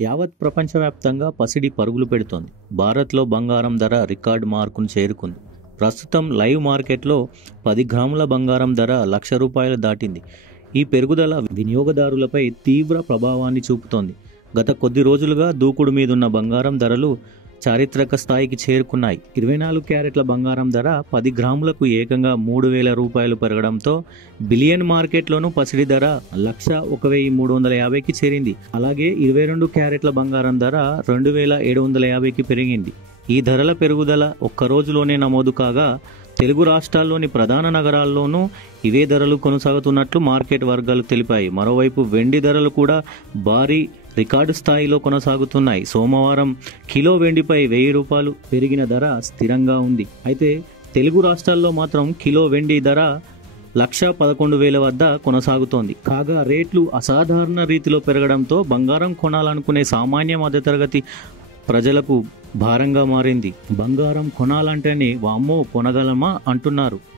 యావత్ ప్రపంచవ్యాప్తంగా పసిడి పరుగులు పెడుతోంది. భారత్లో బంగారం ధర రికార్డు మార్కును చేరుకుంది. ప్రస్తుతం లైవ్ మార్కెట్లో 10 గ్రాముల బంగారం ధర ₹1,00,000 దాటింది. ఈ పెరుగుదల వినియోగదారులపై తీవ్ర ప్రభావాన్ని చూపుతోంది. గత కొద్ది రోజులుగా దూకుడు మీదున్న బంగారం ధరలు చారిత్రక స్థాయికి చేరుకున్నాయి. 24 క్యారెట్ల బంగారం ధర 10 గ్రాములకు ఏకంగా ₹3,000 పెరగడంతో బిలియన్ మార్కెట్లోనూ పసిడి ధర 1,01,350కి చేరింది. అలాగే 22 క్యారెట్ల బంగారం ధర 2,750కి పెరిగింది. ఈ ధరల పెరుగుదల ఒక్క రోజులోనే నమోదు కాగా తెలుగు రాష్ట్రాల్లోని ప్రధాన నగరాల్లోనూ ఇవే ధరలు కొనసాగుతున్నట్లు మార్కెట్ వర్గాలు తెలిపాయి. మరోవైపు వెండి ధరలు కూడా భారీ రికార్డు స్థాయిలో కొనసాగుతున్నాయి. సోమవారం కిలో వెండిపై ₹1,000 పెరిగిన ధర స్థిరంగా ఉంది. అయితే తెలుగు రాష్ట్రాల్లో మాత్రం కిలో వెండి ధర 1,11,000 వద్ద కొనసాగుతోంది. కాగా రేట్లు అసాధారణ రీతిలో పెరగడంతో బంగారం కొనాలనుకునే సామాన్య మధ్యతరగతి ప్రజలకు భారంగా మారింది. బంగారం కొనాలంటేనే వామ్మో కొనగలమా అంటున్నారు.